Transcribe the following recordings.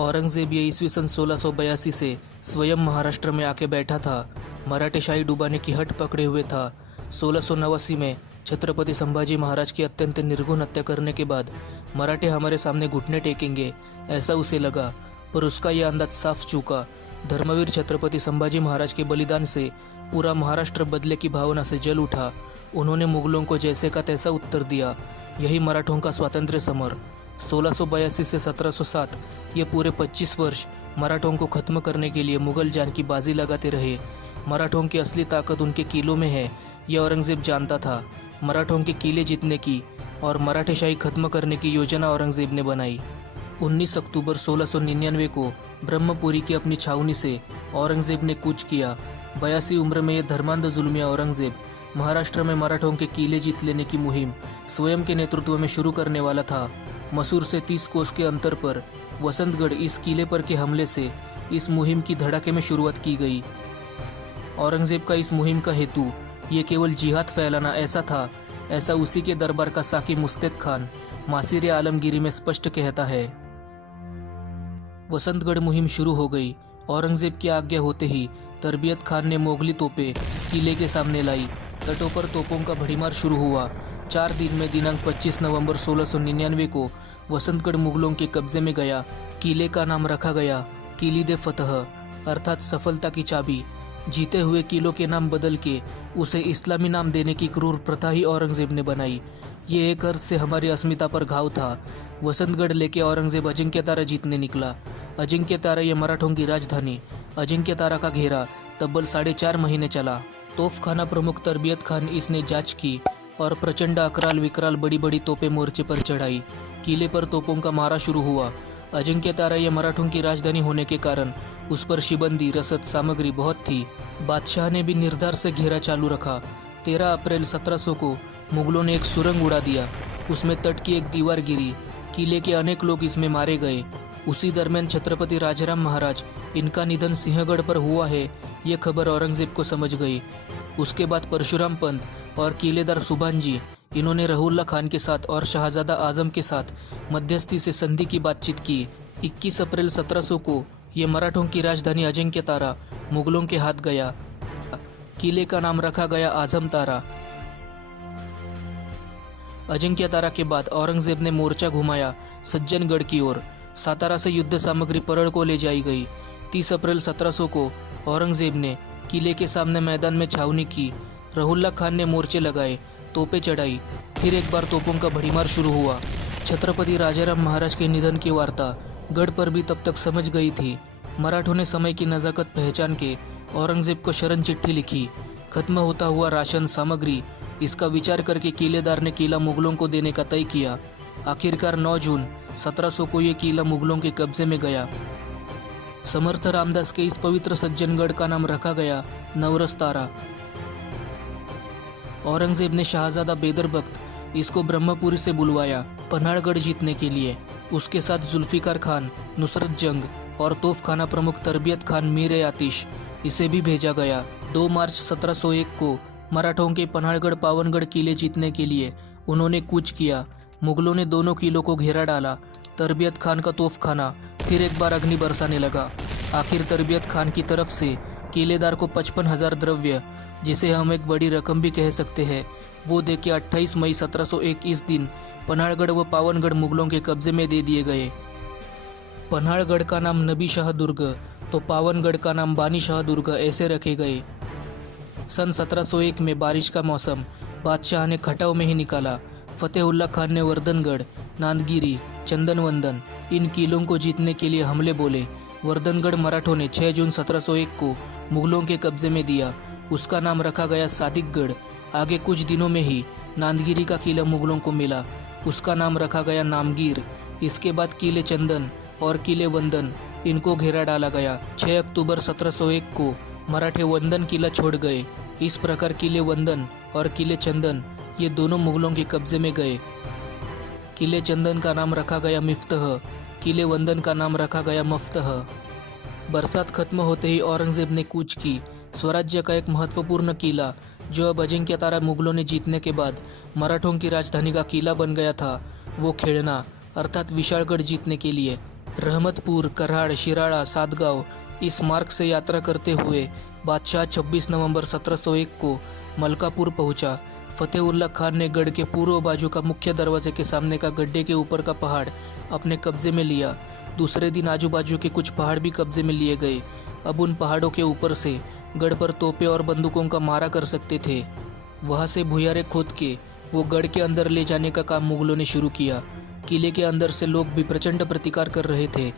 औरंगजेब ये ईस्वी सन 1682 से स्वयं महाराष्ट्र में आके बैठा था। मराठेशाही डुबाने की हट पकड़े हुए था। 1689 में छत्रपति संभाजी महाराज की अत्यंत निर्घुण हत्या करने के बाद मराठे हमारे सामने घुटने टेकेंगे, ऐसा उसे लगा। पर उसका यह अंदाज साफ चूका। धर्मवीर छत्रपति संभाजी महाराज के बलिदान से पूरा महाराष्ट्र बदले की भावना से जल उठा। उन्होंने मुगलों को जैसे का तैसा उत्तर दिया। यही मराठों का स्वातंत्र्य समर। 1682 से 1707 ये पूरे 25 वर्ष मराठों को खत्म करने के लिए मुगल जान की बाजी लगाते रहे। मराठों की असली ताकत उनके किलों में है, यह औरंगजेब जानता था। मराठों के किले जीतने की और मराठेशाही खत्म करने की योजना औरंगजेब ने बनाई। 19 अक्टूबर 1699 को ब्रह्मपुरी की अपनी छावनी से औरंगजेब ने कूच किया। 82 उम्र में यह धर्मांध जुल्मिया औरंगजेब महाराष्ट्र में मराठों के किले जीत लेने की मुहिम स्वयं के नेतृत्व में शुरू करने वाला था। मसूर से 30 कोस के अंतर पर वसंतगढ़ इस किले पर के हमले से इस मुहिम की धड़ाके में शुरुआत की गई। औरंगजेब का इस मुहिम का हेतु ये केवल जिहाद फैलाना ऐसा था, ऐसा उसी के दरबार का साकी मुस्तैद खान मासिर आलमगीरी में स्पष्ट कहता है। वसंतगढ़ मुहिम शुरू हो गई। औरंगजेब की आज्ञा होते ही तरबियत खान ने मोगली तोपें किले के सामने लाई। तटों पर तोपों का भड़ीमार शुरू हुआ। 4 दिन में दिनांक 25 नवंबर 1699 को वसंतगढ़ मुगलों के कब्जे में गया। किले का नाम रखा गया किलीद फतह, अर्थात सफलता की चाबी। जीते हुए किलों के नाम बदल के उसे इस्लामी नाम देने की क्रूर प्रथा ही औरंगजेब ने बनाई। ये एक अर्थ से हमारी अस्मिता पर घाव था। वसंतगढ़ लेके औरंगजेब अजिंक्यतारा जीतने निकला। अजिंक्यतारा ये मराठों की राजधानी। अजिंक्यतारा का घेरा तब्बल 4.5 महीने चला। तोपखाना प्रमुख तरबियत खान इसने जांच की और प्रचंड अकराल विकराल बड़ी बड़ी तोपें मोर्चे पर चढ़ाई। किले पर तोपों का मारा शुरू हुआ। अजिंक्यतारा ये मराठों की राजधानी होने के कारण उस पर शिबंदी रसद सामग्री बहुत थी। बादशाह ने भी निर्धार से घेरा चालू रखा। 13 अप्रैल 1700 को मुगलों ने एक सुरंग उड़ा दिया। उसमें तट की एक दीवार गिरी। किले के अनेक लोग इसमें मारे गए। उसी दरमियान छत्रपति राजाराम महाराज इनका निधन सिंहगढ़ पर हुआ है, ये खबर औरंगजेब को समझ गई। उसके बाद परशुराम पंत और किलेदार सुभान जी इन्होंने रहुल्ला खान के साथ और शाहजादा आजम के साथ मध्यस्थी से संधि की बातचीत की। 21 अप्रैल 1700 को ये मराठों की राजधानी अजिंक्यतारा मुगलों के हाथ गया। किले का नाम रखा गया आजम तारा। अजिंक्यतारा के बाद औरंगजेब ने मोर्चा घुमाया सज्जनगढ़ की ओर। सातारा से युद्ध सामग्री परड़ को ले जाई गई। 30 अप्रैल 1700 को औरंगजेब ने किले के सामने मैदान में छावनी की। रहुल्ला खान ने मोर्चे लगाए, तोपें चढ़ाई। फिर एक बार तोपों का भड़ीमार शुरू हुआ। छत्रपति राजाराम महाराज के निधन की वार्ता गढ़ पर भी तब तक समझ गई थी। मराठों ने समय की नज़ाकत पहचान के औरंगजेब को शरण चिट्ठी लिखी। खत्म होता हुआ राशन सामग्री, इसका विचार करके किलेदार ने किला मुगलों को देने का तय किया। आखिरकार 9 जून 1700 को ये किला मुगलों के कब्जे में गया। समर्थ रामदास के इस पवित्र सज्जनगढ़ का नाम रखा गया नवरस तारा। औरंगजेब ने शाहजादा बेदर बख्त इसको ब्रह्मपुरी से बुलवाया पन्हाड़गढ़ जीतने के लिए। उसके साथ जुल्फिकार खान, नुसरत जंग और तोपखाना प्रमुख तरबियत खान मीर आतिश इसे भी भेजा गया। 2 मार्च 1701 को मराठों के पन्हाड़गढ़ पावनगढ़ किले जीतने के लिए उन्होंने कूच किया। मुगलों ने दोनों किलों को घेरा डाला। तरबियत खान का तोपखाना फिर एक बार अग्नि बरसाने लगा। आखिर तरबियत खान की तरफ से किलेदार को 55,000 द्रव्य, जिसे हम एक बड़ी रकम भी कह सकते हैं, वो दे के 28 मई 1701 इस दिन पन्हाड़गढ़ व पावनगढ़ मुगलों के कब्जे में दे दिए गए। पन्हाड़गढ़ का नाम नबी शाह दुर्ग तो पावनगढ़ का नाम बानी शाह दुर्ग ऐसे रखे गए। सन 1701 में बारिश का मौसम बादशाह ने खटाव में ही निकाला। फतेहुल्ला खान ने वर्धनगढ़, नांदगिरी, चंदनवंदन इन किलों को जीतने के लिए हमले बोले। वर्धनगढ़ मराठों ने 6 जून 1701 को मुगलों के कब्जे में दिया। उसका नाम रखा गया सादिकगढ़। आगे कुछ दिनों में ही नांदगिरी का किला मुगलों को मिला। उसका नाम रखा गया नामगीर। इसके बाद किले चंदन और किले वंदन इनको घेरा डाला गया। 6 अक्टूबर 1701 को मराठे वंदन किला छोड़ गए। इस प्रकार किले वंदन और किले चंदन ये दोनों मुगलों के कब्जे में गए। किले चंदन का नाम रखा गया मिफ्तह, किले वंदन का नाम रखा गया मफ्तह। बरसात खत्म होते ही औरंगजेब ने कूच की। स्वराज्य का एक महत्वपूर्ण किला जो अब अजिंक्यतारा मुगलों ने जीतने के बाद मराठों की राजधानी का किला बन गया था, वो खेड़ना अर्थात विशालगढ़ जीतने के लिए रहमतपुर, कराड़, शिराड़ा, सातगांव इस मार्ग से यात्रा करते हुए बादशाह 26 नवंबर 1701 को मलकापुर पहुंचा। फतेहुल्ला खान ने गढ़ के पूर्व बाजू का मुख्य दरवाजे के सामने का गड्ढे के ऊपर का पहाड़ अपने कब्जे में लिया। दूसरे दिन आजू बाजू के कुछ पहाड़ भी कब्जे में लिए गए। अब उन पहाड़ों के ऊपर से गढ़ पर तोपें और बंदूकों का मारा कर सकते थे। वहां से भुयारे खोद के वो गढ़ के अंदर ले जाने का काम मुगलों ने शुरू किया। किले के अंदर से लोग भी प्रचंड प्रतिकार कर रहे थे।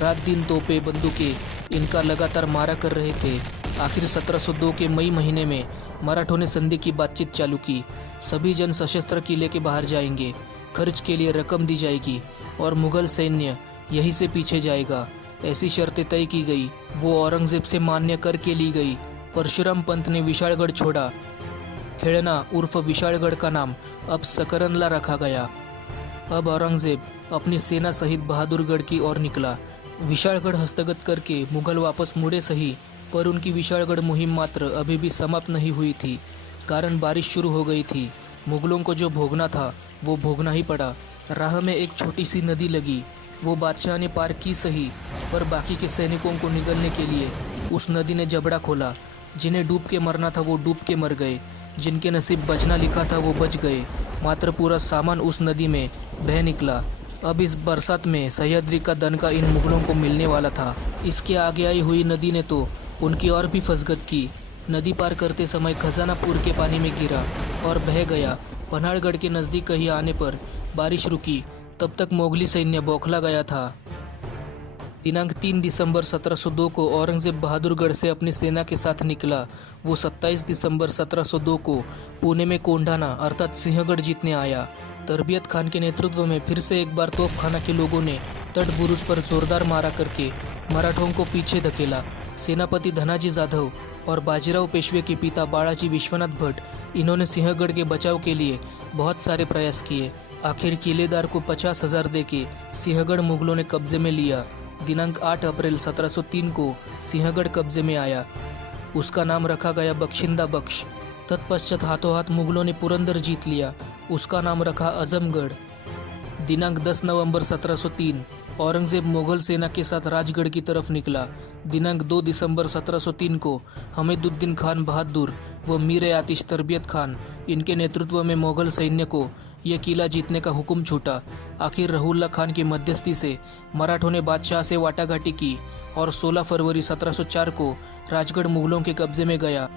रात दिन तोपें, बंदूकें इनका लगातार मारा कर रहे थे। आखिर 1702 के मई महीने में मराठों ने संधि की बातचीत चालू की। सभी जन सशस्त्र किले के बाहर जाएंगे, खर्च के लिए रकम दी जाएगी और मुगल सैन्य यहीं से पीछे जाएगा। ऐसी शर्तें तय की गई। वो औरंगजेब से मान्य करके ली गई। परशुराम पंत ने विशालगढ़ छोड़ा। खेड़ना उर्फ विशालगढ़ का नाम अब सकरनला रखा गया। अब औरंगजेब अपनी सेना सहित बहादुरगढ़ की ओर निकला। विशालगढ़ हस्तगत करके मुगल वापस मुड़े सही, पर उनकी विशालगढ़ मुहिम मात्र अभी भी समाप्त नहीं हुई थी। कारण बारिश शुरू हो गई थी। मुगलों को जो भोगना था वो भोगना ही पड़ा। राह में एक छोटी सी नदी लगी। वो बादशाह ने पार की सही, पर बाकी के सैनिकों को निगलने के लिए उस नदी ने जबड़ा खोला। जिन्हें डूब के मरना था वो डूब के मर गए। जिनके नसीब बचना लिखा था वो बच गए। मात्र पूरा सामान उस नदी में बह निकला। अब इस बरसात में सह्याद्री का दनका इन मुगलों को मिलने वाला था। इसके आगे आई हुई नदी ने तो उनकी और भी फसगत की। नदी पार करते समय खजानापुर के पानी में गिरा और बह गया। पन्हाड़गढ़ के नज़दीक कहीं आने पर बारिश रुकी। तब तक मोगली सैन्य बौखला गया था। दिनांक 3 दिसंबर 1702 को औरंगजेब बहादुरगढ़ से अपनी सेना के साथ निकला। वो 27 दिसंबर 1702 को पुणे में कोंढाना अर्थात सिंहगढ़ जीतने आया। तरबियत खान के नेतृत्व में फिर से एक बार तोपखाना के लोगों ने तट बुरुज पर जोरदार मारा करके मराठों को पीछे धकेला। सेनापति धनाजी जाधव और बाजीराव पेशवे के पिता बाळाजी विश्वनाथ भट्ट, इन्होंने सिंहगढ़ के बचाव के लिए बहुत सारे प्रयास किए। आखिर किलेदार को 50,000 देके सिंहगढ़ मुगलों ने कब्जे में लिया। दिनांक 8 अप्रैल 1703 को सिंहगढ़ कब्जे में आया। उसका नाम रखा गया बख्शिंदा बख्श। तत्पश्चात हाथों हाथ मुगलों ने पुरंदर जीत लिया। उसका नाम रखा आजमगढ़। दिनांक 10 नवंबर 1703 औरंगजेब मुगल सेना के साथ राजगढ़ की तरफ निकला। दिनांक 2 दिसंबर 1703 को हमीदुद्दीन खान बहादुर व मीर आतिश तरबियत खान, इनके नेतृत्व में मुगल सैन्य को यह किला जीतने का हुक्म छूटा। आखिर रहुल्ला खान की मध्यस्थी से मराठों ने बादशाह से वाटाघाटी की और 16 फरवरी 1704 को राजगढ़ मुगलों के कब्जे में गया।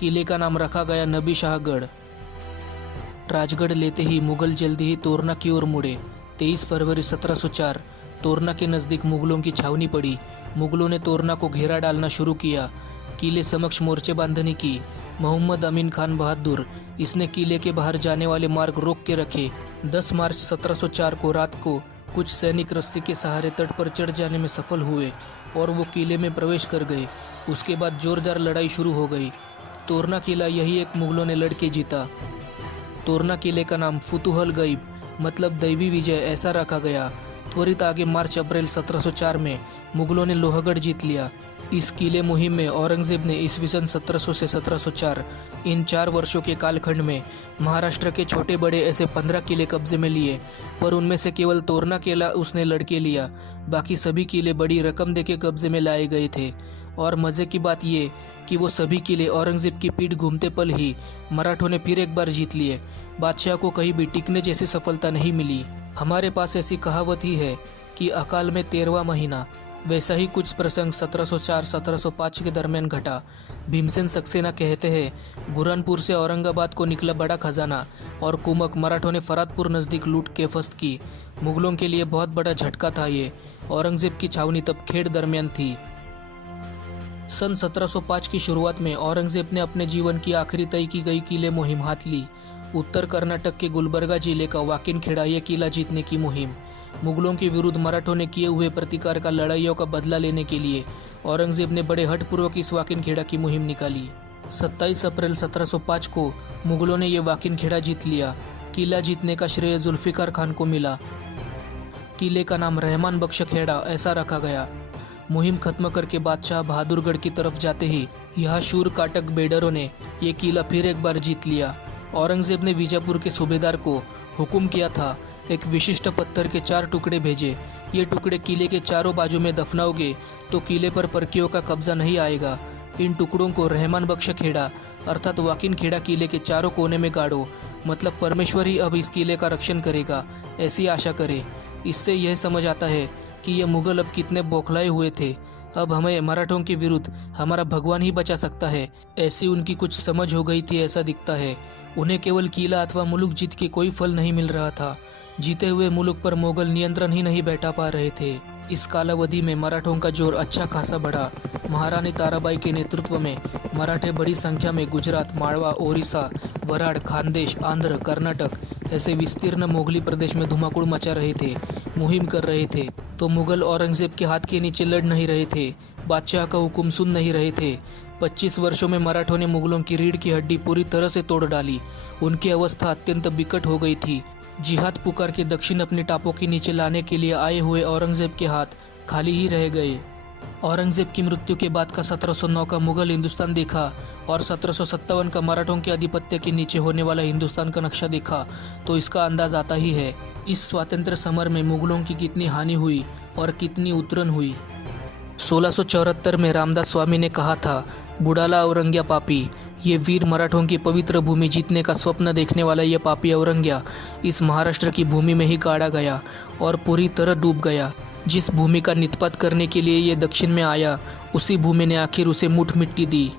किले का नाम रखा गया नबी शाहगढ़। राजगढ़ लेते ही मुगल जल्दी ही तोरना की ओर मुड़े। 23 फरवरी 1704 तोरना के नज़दीक मुगलों की छावनी पड़ी। मुगलों ने तोरना को घेरा डालना शुरू किया। किले समक्ष मोर्चेबांधनी की। मोहम्मद अमीन खान बहादुर, इसने किले के बाहर जाने वाले मार्ग रोक के रखे। 10 मार्च 1704 को रात को कुछ सैनिक रस्सी के सहारे तट पर चढ़ जाने में सफल हुए और वो किले में प्रवेश कर गए। उसके बाद जोरदार लड़ाई शुरू हो गई। तोरना किला यही एक मुगलों ने लड़के जीता। तोरना किले का नाम फुतुहल गईब मतलब दैवी विजय ऐसा रखा गया। त्वरित आगे मार्च अप्रैल 1704 में मुगलों ने लोहगढ़ जीत लिया। इस किले मुहिम में औरंगजेब ने ईस्वीसन 1700 से 1704 इन 4 वर्षों के कालखंड में महाराष्ट्र के छोटे बड़े ऐसे 15 किले कब्जे में लिए, पर उनमें से केवल तोरना किला उसने लड़के लिया। बाकी सभी किले बड़ी रकम देके कब्जे में लाए गए थे। और मज़े की बात ये कि वो सभी किले औरंगजेब की पीठ घूमते पल ही मराठों ने फिर एक बार जीत लिए। बादशाह को कहीं भी टिकने जैसी सफलता नहीं मिली। हमारे पास ऐसी कहावत ही है कि अकाल में 13वां महीना। वैसा ही कुछ प्रसंग 1704-1705 के दरमियान घटा। भीमसेन सक्सेना कहते हैं, बुरहानपुर से औरंगाबाद को निकला बड़ा खजाना और कुमक मराठों ने फरादपुर नज़दीक लूट के फस्त की। मुगलों के लिए बहुत बड़ा झटका था ये। औरंगजेब की छावनी तब खेड़ दरमियान थी। सन 1705 की शुरुआत में औरंगजेब ने अपने जीवन की आखिरी तय की गई किले मुहिम हाथ ली। उत्तर कर्नाटक के गुलबर्गा जिले का वाकिन खेड़ा ये किला जीतने की मुहिम। मुगलों के विरुद्ध मराठों ने किए हुए प्रतिकार का लड़ाइयों का बदला लेने के लिए औरंगजेब ने बड़े हठपूर्वक इस वाकिन खेड़ा की मुहिम निकाली। 27 अप्रैल 1705 को मुगलों ने ये वाकिन खेड़ा जीत लिया। किला जीतने का श्रेय जुल्फिकार खान को मिला। किले का नाम रहमान बख्श खेड़ा ऐसा रखा गया। मुहिम खत्म करके बादशाह बहादुरगढ़ की तरफ जाते ही यहाँ शूर काटक बेडरों ने ये किला फिर एक बार जीत लिया। औरंगजेब ने बीजापुर के सूबेदार को हुक्म किया था एक विशिष्ट पत्थर के 4 टुकड़े भेजे। ये टुकड़े किले के चारों बाजू में दफनाओगे तो किले पर परकियों का कब्जा नहीं आएगा। इन टुकड़ों को रहमान बख्श खेड़ा अर्थात वाकिन खेड़ा किले के चारों कोने में गाड़ो, मतलब परमेश्वर ही अब इस किले का रक्षण करेगा, ऐसी आशा करे। इससे यह समझ आता है कि ये मुगल अब कितने बौखलाए हुए थे। अब हमें मराठों के विरुद्ध हमारा भगवान ही बचा सकता है, ऐसी उनकी कुछ समझ हो गई थी, ऐसा दिखता है। उन्हें केवल किला अथवा मुलुक जीत के कोई फल नहीं मिल रहा था, जीते हुए मुलुक पर मुगल नियंत्रण ही नहीं बैठा पा रहे थे। इस कालावधि में मराठों का जोर अच्छा खासा बढ़ा। महारानी ताराबाई के नेतृत्व में मराठे बड़ी संख्या में गुजरात, माळवा, ओडिशा, वराड, खानदेश, आंध्र, कर्नाटक ऐसे विस्तीर्ण मोगली प्रदेश में धुमाकुड़ मचा रहे थे, मुहिम कर रहे थे। तो मुगल औरंगजेब के हाथ के नीचे लड़ नहीं रहे थे, बादशाह का हुक्म सुन नहीं रहे थे। 25 वर्षों में मराठों ने मुगलों की रीढ़ की हड्डी पूरी तरह से तोड़ डाली। उनकी अवस्था अत्यंत बिकट हो गई थी। जिहाद पुकार के दक्षिण अपने टापों के नीचे लाने के लिए आए हुए औरंगजेब के हाथ खाली ही रह गए। औरंगजेब की मृत्यु के बाद का 1709 का मुगल हिंदुस्तान देखा और 1757 का मराठों के आधिपत्य के नीचे होने वाला हिंदुस्तान का नक्शा देखा तो इसका अंदाज आता ही है इस स्वातंत्र्य समर में मुगलों की कितनी हानि हुई और कितनी उतरन हुई। 1674 में रामदास स्वामी ने कहा था, बुढ़ाला औरंग्या पापी। ये वीर मराठों की पवित्र भूमि जीतने का स्वप्न देखने वाला ये पापी औरंग्या इस महाराष्ट्र की भूमि में ही गाड़ा गया और पूरी तरह डूब गया। जिस भूमि का निष्पात करने के लिए ये दक्षिण में आया, उसी भूमि ने आखिर उसे मुठ मिट्टी दी।